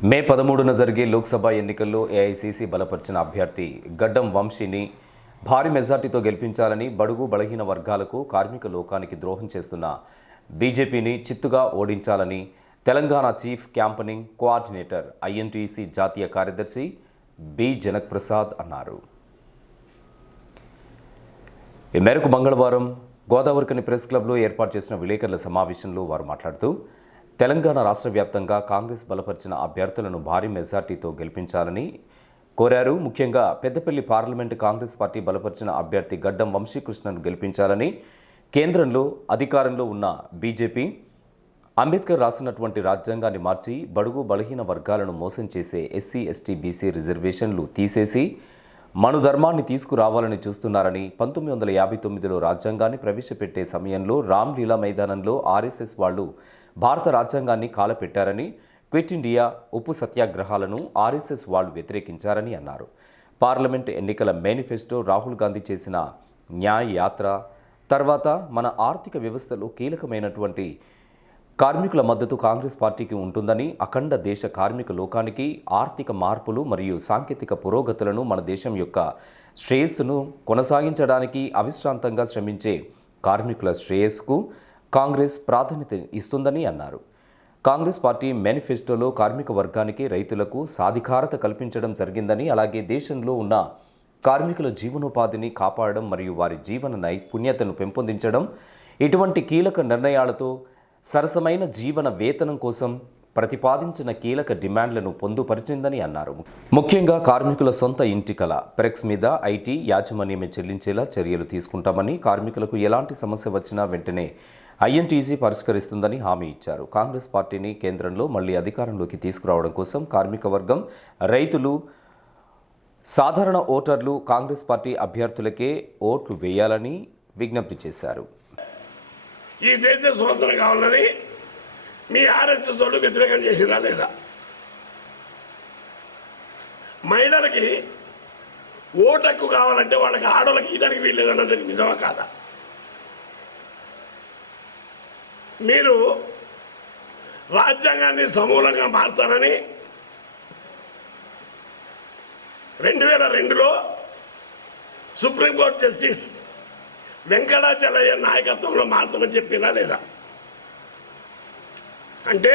మే పదమూడున జరిగే లోక్సభ ఎన్నికల్లో ఏఐసీసీ బలపరిచిన అభ్యర్థి గడ్డం వంశీని భారీ మెజార్టీతో గెలిపించాలని బడుగు బలహీన వర్గాలకు కార్మిక లోకానికి ద్రోహం చేస్తున్న బీజేపీని చిత్తుగా ఓడించాలని Telangana chief campaigning coordinator INTC జాతీయ కార్యదర్శి బి జనక్ ప్రసాద్ అన్నారు. ఈ మేరకు మంగళవారం గోదావరికని ప్రెస్ క్లబ్లో ఏర్పాటు చేసిన విలేకరుల సమావేశంలో వారు మాట్లాడుతూ తెలంగాణ రాష్ట్ర వ్యాప్తంగా కాంగ్రెస్ బలపరిచిన అభ్యర్థులను భారీ మెజార్టీతో గెలిపించాలని కోరారు. ముఖ్యంగా పెద్దపల్లి పార్లమెంటు కాంగ్రెస్ పార్టీ బలపరిచిన అభ్యర్థి గడ్డం వంశీకృష్ణను గెలిపించాలని కేంద్రంలో అధికారంలో ఉన్న బీజేపీ అంబేద్కర్ రాసినటువంటి రాజ్యాంగాన్ని మార్చి బడుగు బలహీన వర్గాలను మోసం చేసే ఎస్సీ ఎస్టీ బీసీ రిజర్వేషన్లు తీసేసి మను ధర్మాన్ని తీసుకురావాలని చూస్తున్నారని పంతొమ్మిది వందల యాభై తొమ్మిదిలో రాజ్యాంగాన్ని ప్రవేశపెట్టే సమయంలో రామ్ లీలా మైదానంలో ఆర్ఎస్ఎస్ వాళ్ళు భారత రాజ్యాంగాన్ని కాలపెట్టారని క్విట్ ఇండియా ఉప్పు సత్యాగ్రహాలను ఆర్ఎస్ఎస్ వాళ్ళు వ్యతిరేకించారని అన్నారు. పార్లమెంట్ ఎన్నికల మేనిఫెస్టో రాహుల్ గాంధీ చేసిన న్యాయ యాత్ర తర్వాత మన ఆర్థిక వ్యవస్థలో కీలకమైనటువంటి కార్మికుల మద్దతు కాంగ్రెస్ పార్టీకి ఉంటుందని అఖండ దేశ కార్మిక లోకానికి ఆర్థిక మార్పులు మరియు సాంకేతిక పురోగతులను మన దేశం యొక్క శ్రేయస్సును కొనసాగించడానికి అవిశ్రాంతంగా శ్రమించే కార్మికుల శ్రేయస్సుకు కాంగ్రెస్ ప్రాధాన్యత ఇస్తుందని అన్నారు. కాంగ్రెస్ పార్టీ మేనిఫెస్టోలో కార్మిక వర్గానికి రైతులకు సాధికారత కల్పించడం జరిగిందని అలాగే దేశంలో ఉన్న కార్మికుల జీవనోపాధిని కాపాడడం మరియు వారి జీవన నైపుణ్యతను పెంపొందించడం ఇటువంటి కీలక నిర్ణయాలతో సరసమైన జీవన వేతనం కోసం ప్రతిపాదించిన కీలక డిమాండ్లను పొందుపరిచిందని అన్నారు. ముఖ్యంగా కార్మికుల సొంత ఇంటి కల ప్రెక్స్ మీద ఐటీ యాజమాన్యమే చెల్లించేలా చర్యలు తీసుకుంటామని కార్మికులకు ఎలాంటి సమస్య వచ్చినా వెంటనే ఐఎన్టీసీ పరిష్కరిస్తుందని హామీ ఇచ్చారు. కాంగ్రెస్ పార్టీని కేంద్రంలో మళ్ళీ అధికారంలోకి తీసుకురావడం కోసం కార్మిక వర్గం రైతులు సాధారణ ఓటర్లు కాంగ్రెస్ పార్టీ అభ్యర్థులకే ఓట్లు వేయాలని విజ్ఞప్తి చేశారు. ఈ దేశ స్వతంత్రం కావాలని మీ ఆర్ఎస్ఎస్ వాళ్ళు వ్యతిరేకం చేసిందా లేదా? మహిళలకి ఓటు హక్కు కావాలంటే వాళ్ళకి ఆడవాళ్ళకి ఇయడానికి వీల్లేదన్నది నిజమా కాదా? మీరు రాజ్యాంగాన్ని సమూలంగా మార్చాలని రెండు వేల రెండులో సుప్రీంకోర్టు జస్టిస్ వెంకటాచలయ్య నాయకత్వంలో మాత్రమని చెప్పినా లేదా? అంటే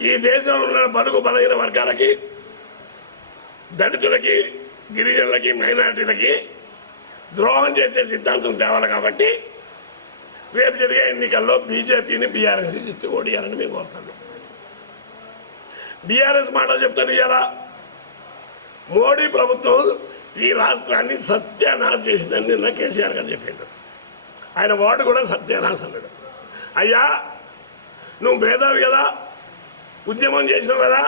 ఈ దేశంలో ఉన్న బడుగు బలహీన వర్గాలకి దళితులకి గిరిజనులకి మైనారిటీలకి ద్రోహం చేసే సిద్ధాంతం తేవాలి కాబట్టి రేపు జరిగే ఎన్నికల్లో బీజేపీని బీఆర్ఎస్ ఇస్తే ఓడియాలని మేము కోరుతాను బీఆర్ఎస్ మాటలు చెప్తాను ఇలా మోడీ ప్రభుత్వం ఈ రాష్ట్రాన్ని సత్యానాశ చేసిందని నిన్న కేసీఆర్ గారు చెప్పిండు. ఆయన వార్డు కూడా సత్యానాశ అన్నాడు. అయ్యా నువ్వు మేధావి కదా ఉద్యమం చేసినావు కదా.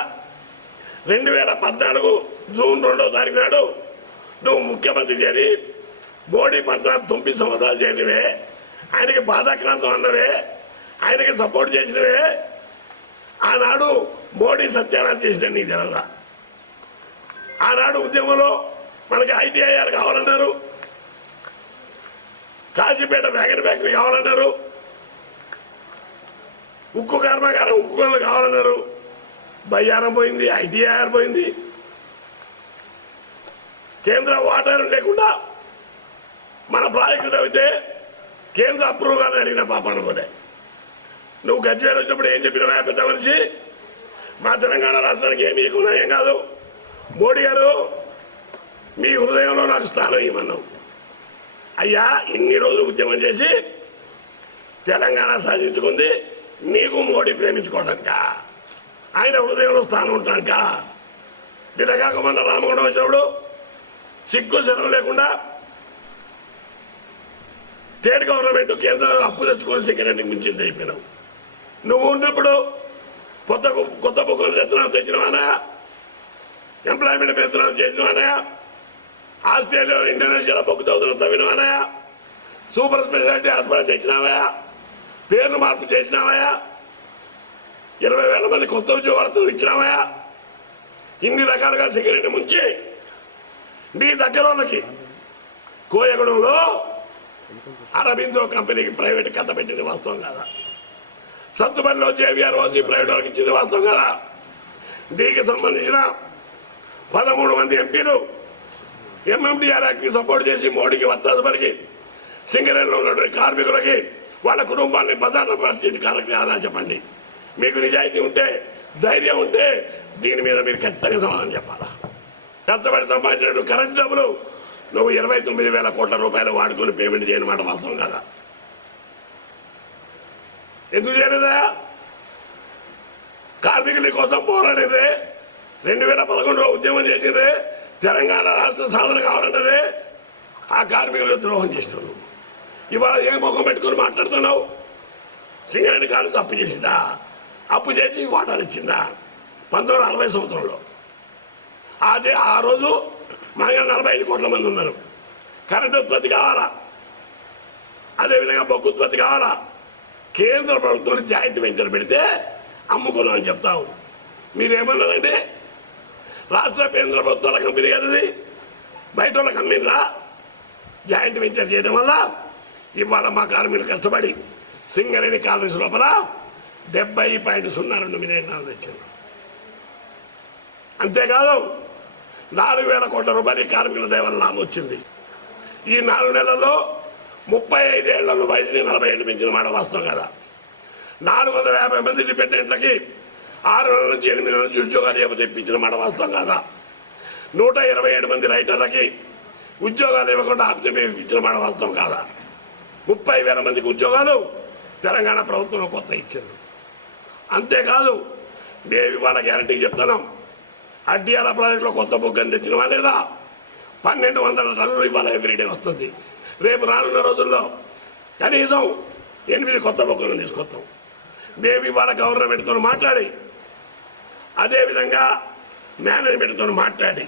రెండు వేల పద్నాలుగు జూన్ రెండో తారీఖు నాడు నువ్వు ముఖ్యమంత్రి చేరి మోడీ పద్నాలుగు తొమ్మిది సంవత్సరాలు చేయనివే. ఆయనకి బాధాక్రాంతం అన్నవే ఆయనకి సపోర్ట్ చేసినవే. ఆనాడు మోడీ సత్యానాశ చేసిన నీకు తెలదా ఆనాడు ఉద్యమంలో మనకి ఐటీఐఆర్ కావాలన్నారు. కాజీపేట వ్యాగన్ ఫ్యాక్టరీ కావాలన్నారు. ఉక్కు కర్మాగారం ఉక్కు గనులు కావాలన్నారు. బయ్యారం పోయింది ఐటీఐఆర్ పోయింది. కేంద్ర వాటర్ లేకుండా మన ప్రాజెక్టు అయితే కేంద్ర అప్రూవల్ అడిగిన పాప అనుకోలే నువ్వు గజ్వేల్ వచ్చినప్పుడు ఏం చెప్పినావా పెద్ద మనిషి? మా తెలంగాణ రాష్ట్రానికి ఏమి ఎక్కువ ఏం కాదు. మోడీ గారు మీ హృదయంలో నాకు స్థానం ఇవ్వమన్నావు. అయ్యా ఇన్ని రోజులు ఉద్యమం చేసి తెలంగాణ సాధించుకుంది నీకు మోడీ ప్రేమించుకోవడానిక? ఆయన హృదయంలో స్థానం ఉండడానిక? బిడగాక మన రామగుండం వచ్చినప్పుడు సిగ్గు సెలవు లేకుండా స్టేట్ గవర్నమెంట్ కేంద్రం అప్పు తెచ్చుకొని సెక్రటరీకి మించింది అయిపోయినావు నువ్వు ఉన్నప్పుడు కొత్త కొత్త బుక్కులు తెచ్చినా తెచ్చినవానా? ఎంప్లాయ్మెంట్ పెంచడం చేసినవానా? ఆస్ట్రేలియా ఇండోనేషియాలో బొగ్గు చదువుతున్న తవ్వినవానా సూపర్ స్పెషాలిటీ హాస్పిటల్ తెచ్చినావా? పేర్లు మార్పు చేసినావా? ఇరవై వేల మంది కొత్త ఉద్యోగాలతో ఇచ్చినావా? ఇన్ని రకాలుగా సెక్యూరిటీ ముంచి నీ దగ్గర వాళ్ళకి కోయగడంలో అరబిందో కంపెనీకి ప్రైవేట్ కట్టబెట్టింది వాస్తవం కాదా? సత్తుపల్లిలో జేవిఆర్ ఓసీ ప్రైవేట్ వాళ్ళకి ఇచ్చింది వాస్తవం కదా? డీకి సంబంధించిన పదమూడు మంది ఎంపీలు ఎంఎండిఆర్ యాక్ట్కి సపోర్ట్ చేసి మోడీకి వస్తాది పలికి సింగరేణిలో ఉన్నటువంటి కార్మికులకి వాళ్ళ కుటుంబాన్ని భద్రత పరిస్థితి కరెక్ట్ చెప్పండి. మీకు నిజాయితీ ఉంటే ధైర్యం ఉంటే దీని మీద మీరు ఖచ్చితంగా సమాధానం చెప్పాలా? కష్టపడి సంపాదించినట్టు కరెంట్ డబ్బులు నువ్వు ఇరవై తొమ్మిది వేల కోట్ల రూపాయలు వాడుకొని పేమెంట్ చేయని మాట వాస్తవం కదా? ఎందుకు చేయలేదా? కార్మికుల కోసం పోరాడేది. రెండు వేల పదకొండులో ఉద్యమం చేసింది. తెలంగాణ రాష్ట్ర సాధన కావాలన్నదే ఆ కార్మికులు ద్రోహం చేసినావు ఇవాళ ఏ ముఖం పెట్టుకొని మాట్లాడుతున్నావు? సింగరేణి కాలేజ్ అప్పు చేసిందా? అప్పు చేసి వాటాలు ఇచ్చిందా? పంతొమ్మిది వందల అరవై సంవత్సరంలో. అదే ఆ రోజు మాగా నలభై ఐదు కోట్ల మంది ఉన్నారు. కరెంట్ ఉత్పత్తి కావాలా? అదేవిధంగా బొగ్గు ఉత్పత్తి కావాలా? కేంద్ర ప్రభుత్వం జాయింట్ వెంచర్ పెడితే అమ్ముకున్నామని చెప్తావు. మీరేమన్నారండి? రాష్ట్ర కేంద్ర ప్రభుత్వాల కంపెనీ కదా ఇది. బయట వాళ్ళ కంపెనీరా జాయింట్ వెంచర్ చేయడం వల్ల ఇవాళ మా కార్మికులు కష్టపడి సింగరేణి కాలేజ్ లోపల డెబ్బై పాయింట్ సున్నా రెండు మిలియన్ డాలర్లు తెచ్చారు. అంతేకాదు నాలుగు వేల కోట్ల రూపాయలు కార్మికుల దేవాల లాభం వచ్చింది. ఈ నాలుగు నెలల్లో ముప్పై ఐదేళ్ళలో వయసుని నలభై ఏళ్ళు పెంచిన మాట వాస్తవం కదా. నాలుగు వందల యాభై మంది డిపెండెంట్లకి ఆరు నెలల నుంచి ఎనిమిది నెలల నుంచి ఉద్యోగాలు ఇవ్వతే ఇప్పించిన మాట వాస్తవం కాదా? నూట ఇరవై ఏడు మంది రైటర్లకి ఉద్యోగాలు ఇవ్వకుండా ఆప్తమే మేము ఇచ్చిన మాట వాస్తవం కాదా? ముప్పై వేల మందికి ఉద్యోగాలు తెలంగాణ ప్రభుత్వం కొత్త ఇచ్చింది. అంతేకాదు మేము ఇవాళ గ్యారంటీ చెప్తున్నాం. అడ్డియాల ప్రాజెక్టులో కొత్త బొగ్గని తెచ్చినవా లేదా? పన్నెండు వందల టన్నులు ఇవాళ ఎవ్రీడే వస్తుంది. రేపు రానున్న రోజుల్లో కనీసం ఎనిమిది కొత్త బొగ్గలను తీసుకొస్తాం. మేము ఇవాళ గవర్నమెంట్తో మాట్లాడి అదేవిధంగా మేనేజ్మెంట్తో మాట్లాడి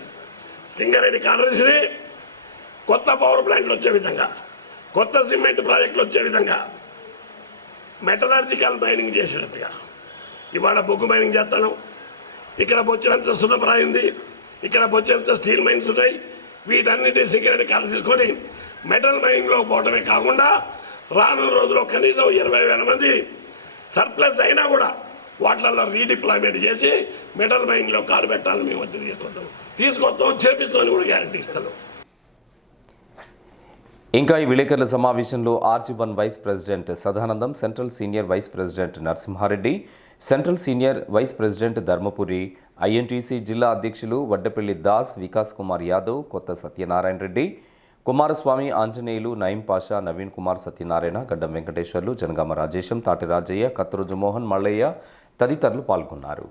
సింగరేణి కాలేజీని కొత్త పవర్ ప్లాంట్లు వచ్చే విధంగా కొత్త సిమెంట్ ప్రాజెక్టులు వచ్చే విధంగా మెటలర్జికల్ మైనింగ్ చేసినట్టుగా ఇవాళ బొగ్గు మైనింగ్ చేస్తాను. ఇక్కడ బొచ్చినంత సున్నపరాయింది ఇక్కడ బొచ్చినంత స్టీల్ మైన్స్ ఉన్నాయి. వీటన్నిటి సెక్యూరిటీ కాల్ తీసుకొని మెటల్ మైనింగ్లో పోవటమే కాకుండా రానున్న రోజుల్లో కనీసం ఇరవై వేల మంది సర్ప్లస్ అయినా కూడా వాటిలలో రీడిప్లాయ్మెంట్ చేసి మెటల్ మైనింగ్లో కారు పెట్టాలని మేము వచ్చి తీసుకొస్తాం. తీసుకొస్తాం చేపిస్తామని కూడా గ్యారంటీ ఇస్తాను. ఇంకా ఈ విలేకరుల సమావేశంలో RG one vice president Sadanandam central senior vice president Narasimhareddy central senior vice president Dharmapuri INTC జిల్లా అధ్యక్షులు వడ్డపల్లి దాస్ వికాస్ కుమార్ యాదవ్ కొత్త సత్యనారాయణ రెడ్డి కుమారస్వామి ఆంజనేయులు నయీం పాషా నవీన్ కుమార్ సత్యనారాయణ గడ్డం వెంకటేశ్వర్లు జనగామ రాజేశం తాటి రాజయ్య కత్తరోజు మోహన్ మల్లయ్య తదితరులు పాల్గొన్నారు.